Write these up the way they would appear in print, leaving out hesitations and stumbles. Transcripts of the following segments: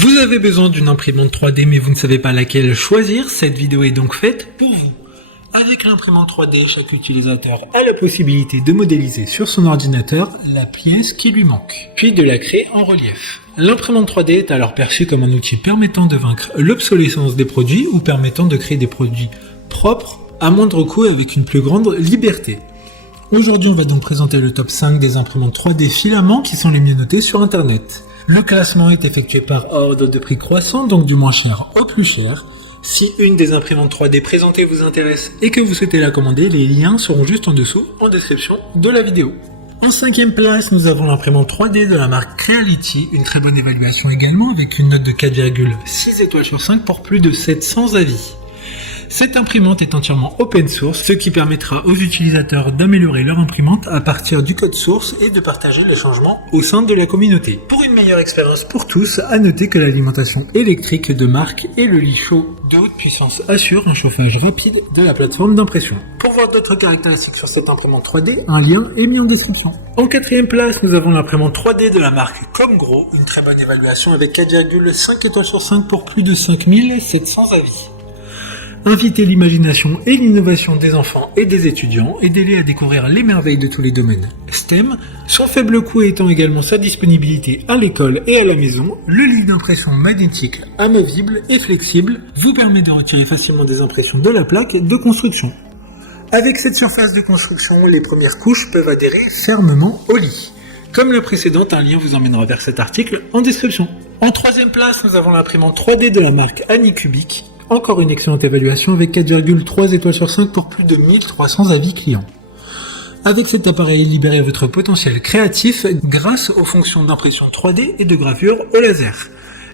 Vous avez besoin d'une imprimante 3D mais vous ne savez pas laquelle choisir, cette vidéo est donc faite pour vous. Avec l'imprimante 3D, chaque utilisateur a la possibilité de modéliser sur son ordinateur la pièce qui lui manque, puis de la créer en relief. L'imprimante 3D est alors perçue comme un outil permettant de vaincre l'obsolescence des produits ou permettant de créer des produits propres à moindre coût et avec une plus grande liberté. Aujourd'hui, on va donc présenter le top 5 des imprimantes 3D filaments qui sont les mieux notées sur Internet. Le classement est effectué par ordre de prix croissant, donc du moins cher au plus cher. Si une des imprimantes 3D présentées vous intéresse et que vous souhaitez la commander, les liens seront juste en dessous, en description de la vidéo. En 5e place, nous avons l'imprimante 3D de la marque Creality, une très bonne évaluation également avec une note de 4,6 étoiles sur 5 pour plus de 700 avis. Cette imprimante est entièrement open source, ce qui permettra aux utilisateurs d'améliorer leur imprimante à partir du code source et de partager les changements au sein de la communauté. Pour une meilleure expérience pour tous, à noter que l'alimentation électrique de marque et le lit chaud de haute puissance assurent un chauffage rapide de la plateforme d'impression. Pour voir d'autres caractéristiques sur cette imprimante 3D, un lien est mis en description. En 4e place, nous avons l'imprimante 3D de la marque Comgro, une très bonne évaluation avec 4,5 étoiles sur 5 pour plus de 5700 avis. Invitez l'imagination et l'innovation des enfants et des étudiants, aidez-les à découvrir les merveilles de tous les domaines STEM. Son faible coût étant également sa disponibilité à l'école et à la maison, le lit d'impression magnétique amovible et flexible vous permet de retirer facilement des impressions de la plaque de construction. Avec cette surface de construction, les premières couches peuvent adhérer fermement au lit. Comme le précédent, un lien vous emmènera vers cet article en description. En 3e place, nous avons l'imprimante 3D de la marque Anycubic. Encore une excellente évaluation avec 4,3 étoiles sur 5 pour plus de 1300 avis clients. Avec cet appareil, libérez votre potentiel créatif grâce aux fonctions d'impression 3D et de gravure au laser.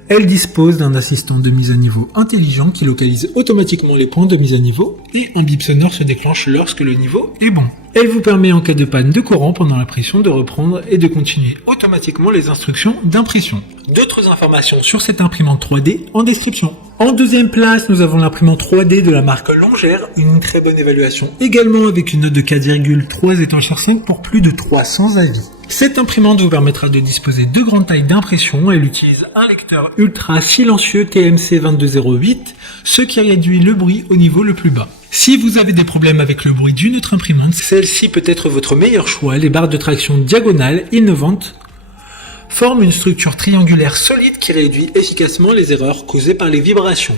Elle dispose d'un assistant de mise à niveau intelligent qui localise automatiquement les points de mise à niveau et un bip sonore se déclenche lorsque le niveau est bon. Elle vous permet en cas de panne de courant pendant l'impression de reprendre et de continuer automatiquement les instructions d'impression. D'autres informations sur cette imprimante 3D en description. En 2e place, nous avons l'imprimante 3D de la marque Longère, une très bonne évaluation également avec une note de 4,3 étoiles sur 5 pour plus de 300 avis. Cette imprimante vous permettra de disposer de grandes tailles d'impression. Elle utilise un lecteur ultra silencieux TMC 2208, ce qui réduit le bruit au niveau le plus bas. Si vous avez des problèmes avec le bruit d'une autre imprimante, celle-ci peut être votre meilleur choix. Les barres de traction diagonales innovantes forment une structure triangulaire solide qui réduit efficacement les erreurs causées par les vibrations.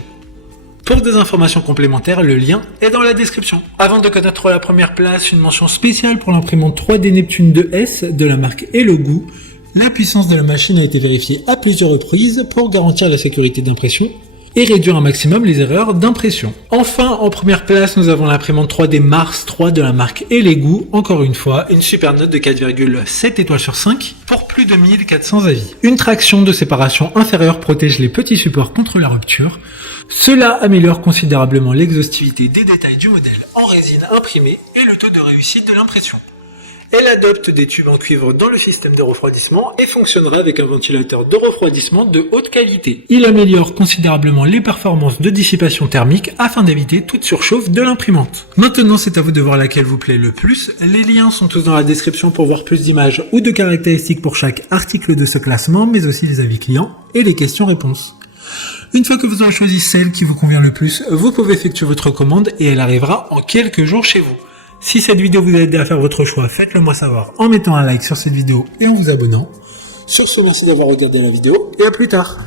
Pour des informations complémentaires, le lien est dans la description. Avant de connaître la première place, une mention spéciale pour l'imprimante 3D Neptune 2S de la marque Elogu. La puissance de la machine a été vérifiée à plusieurs reprises pour garantir la sécurité d'impression et réduire un maximum les erreurs d'impression. Enfin, en première place, nous avons l'imprimante 3D Mars 3 de la marque Elogu. Encore une fois, une super note de 4,7 étoiles sur 5 pour plus de 1400 avis. Une traction de séparation inférieure protège les petits supports contre la rupture. Cela améliore considérablement l'exhaustivité des détails du modèle en résine imprimée et le taux de réussite de l'impression. Elle adopte des tubes en cuivre dans le système de refroidissement et fonctionnera avec un ventilateur de refroidissement de haute qualité. Il améliore considérablement les performances de dissipation thermique afin d'éviter toute surchauffe de l'imprimante. Maintenant, c'est à vous de voir laquelle vous plaît le plus. Les liens sont tous dans la description pour voir plus d'images ou de caractéristiques pour chaque article de ce classement, mais aussi les avis clients et les questions-réponses. Une fois que vous aurez choisi celle qui vous convient le plus, vous pouvez effectuer votre commande et elle arrivera en quelques jours chez vous. Si cette vidéo vous a aidé à faire votre choix, faites-le moi savoir en mettant un like sur cette vidéo et en vous abonnant. Sur ce, merci d'avoir regardé la vidéo et à plus tard.